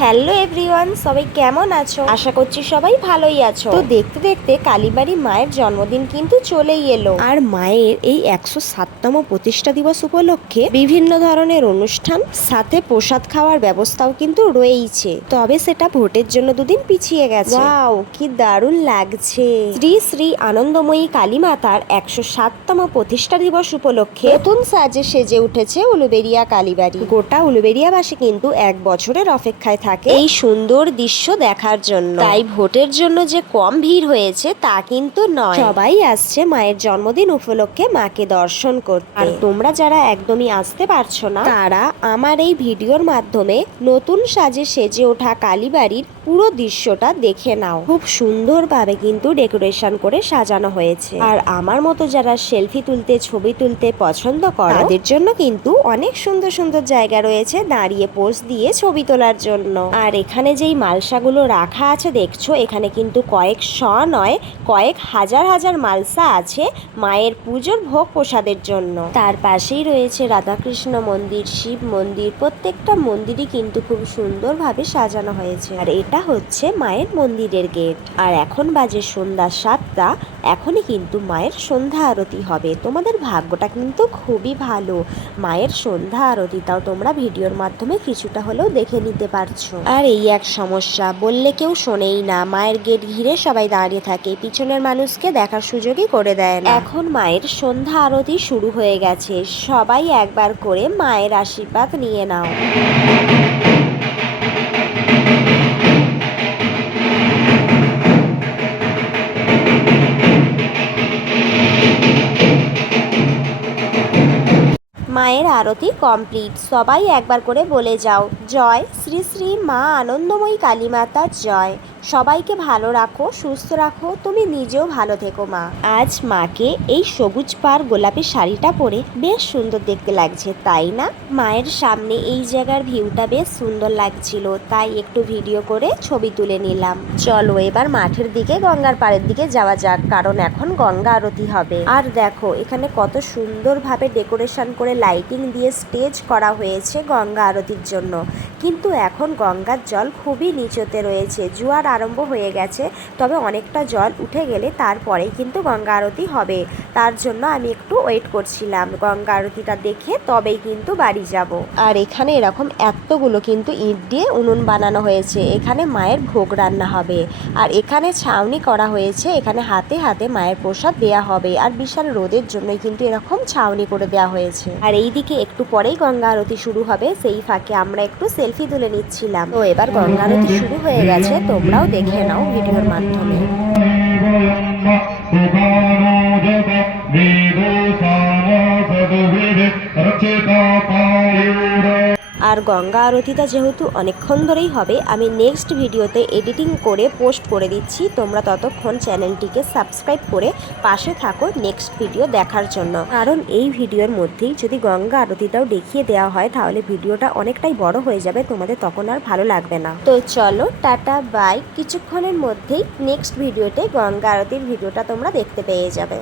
Hello everyone, সবাই কেমন আছো? আশা করছি সবাই ভালোই আছো। তো দেখতে দেখতে কালীবাড়ি মায়ের জন্মদিন কিন্তু চলেই এলো, আর মায়ের এই 107তম প্রতিষ্ঠা দিবস উপলক্ষে বিভিন্ন ধরনের অনুষ্ঠান, সাথে প্রসাদ খাওয়ার ব্যবস্থাও কিন্তু রয়েইছে। তবে সেটা ভোটের জন্য দুদিন পিছিয়ে গেছে। ওয়াও, কি দারুণ লাগছে! শ্রী শ্রী আনন্দময়ী কালী মাতার 107তম প্রতিষ্ঠা দিবস উপলক্ষে নতুন সাজে সেজে উঠেছে উলুবেড়িয়া কালীবাড়ি। গোটা উলুবেড়িয়াবাসী কিন্তু এক বছরের অপেক্ষায় থাকে এই সুন্দর দৃশ্য দেখার জন্য। তাই ভোটের জন্য যে কম ভিড় হয়েছে তা কিন্তু নয়, সবাই আসছে মায়ের জন্মদিন উপলক্ষে মাকে দর্শন করতে। আর তোমরা যারা একদমই আসতে পারছো না, তারা আমার এই ভিডিওর মাধ্যমে নতুন সাজে সেজে ওঠা কালীবাড়ির পুরো দৃশ্যটা দেখে নাও। খুব সুন্দরভাবে কিন্তু ডেকোরেশন করে সাজানো হয়েছে। আর আমার মতো যারা সেলফি তুলতে, ছবি তুলতে পছন্দ করে, তাদের জন্য কিন্তু অনেক সুন্দর সুন্দর জায়গা রয়েছে দাঁড়িয়ে পোজ দিয়ে ছবি তোলার জন্য। আর এখানে যেই মালসাগুলো রাখা আছে দেখছো, এখানে কিন্তু কয়েক শ নয়, কয়েক হাজার হাজার মালসা আছে মায়ের পুজোর ভোগ প্রসাদের জন্য। তার পাশেই রয়েছে রাধাকৃষ্ণ মন্দির, শিব মন্দির। প্রত্যেকটা মন্দিরই কিন্তু খুব সুন্দরভাবে সাজানো হয়েছে। আর এটা হচ্ছে মায়ের মন্দিরের গেট। আর এখন বাজে সন্ধ্যা 7টা। এখনই কিন্তু মায়ের সন্ধ্যা আরতি হবে। তোমাদের ভাগ্যটা কিন্তু খুবই ভালো, মায়ের সন্ধ্যা আরতিটাও তোমরা ভিডিওর মাধ্যমে কিছুটা হলেও দেখে নিতে পারছো। আর এই এক সমস্যা, বললে কেউ শোনেই না, মায়ের গেট ঘিরে সবাই দাঁড়িয়ে থাকে, পিছনের মানুষকে দেখার সুযোগই করে দেয় না। এখন মায়ের সন্ধ্যা আরতি শুরু হয়ে গেছে, সবাই একবার করে মায়ের আশীর্বাদ নিয়ে নাও। মায়ের আরতি কমপ্লিট। সবাই একবার করে বলে যাও, জয় শ্রী শ্রী মা আনন্দময়ী কালী মাতার জয়। সবাইকে ভালো রাখো, সুস্থ রাখো, তুমি নিজেও ভালো থেকো মা। আজ মাকে এই সবুজ পাড় গোলাপি শাড়িটা পরে বেশ সুন্দর দেখতে লাগছে, তাই না? মায়ের সামনে এই জায়গার ভিউটা বেশ সুন্দর লাগছিল, তাই একটু ভিডিও করে ছবি তুলে নিলাম। চলো এবার মাঠের দিকে, গঙ্গার পাড়ের দিকে যাওয়া যাক, কারণ এখন গঙ্গা আরতি হবে। আর দেখো এখানে কত সুন্দরভাবে ডেকোরেশন করে লাইটিং দিয়ে স্টেজ করা হয়েছে গঙ্গা আরতির জন্য। কিন্তু এখন গঙ্গার জল খুবই নিচুতে রয়েছে, জোয়ার আরম্ভ হয়ে গেছে। তবে অনেকটা জল উঠে গেলে তারপরেই কিন্তু গঙ্গা আরতি হবে। তার জন্য আমি একটু ওয়েট করছিলাম, গঙ্গা আরতিটা দেখে তবেই কিন্তু বাড়ি যাব। আর এখানে এরকম এতগুলো কিন্তু ইট দিয়ে উনুন বানানো হয়েছে, এখানে মায়ের ভোগ রান্না হবে। আর এখানে ছাউনি করা হয়েছে, এখানে হাতে হাতে মায়ের প্রসাদ দেয়া হবে। আর বিশাল রোদের জন্যই কিন্তু এরকম ছাউনি করে দেওয়া হয়েছে। আর এইদিকে একটু পরেই গঙ্গা আরতি শুরু হবে, সেই ফাঁকে আমরা একটু সেলফি তুলে নিচ্ছিলাম। তো এবার গঙ্গা আরতি শুরু হয়ে গেছে, তোমরাও দেখে নাও ভিডিওর মাধ্যমে। আর গঙ্গা আরতিটা যেহেতু অনেকক্ষণ ধরেই হবে, আমি নেক্সট ভিডিওতে এডিটিং করে পোস্ট করে দিচ্ছি। তোমরা ততক্ষণ চ্যানেলটিকে সাবস্ক্রাইব করে পাশে থাকো নেক্সট ভিডিও দেখার জন্য, কারণ এই ভিডিওর মধ্যেই যদি গঙ্গা আরতিটাও দেখিয়ে দেওয়া হয় তাহলে ভিডিওটা অনেকটাই বড় হয়ে যাবে, তোমাদের তখন আর ভালো লাগবে না। তো চলো টাটা বাই, কিছুক্ষণের মধ্যেই নেক্সট ভিডিওতে গঙ্গা আরতির ভিডিওটা তোমরা দেখতে পেয়ে যাবে।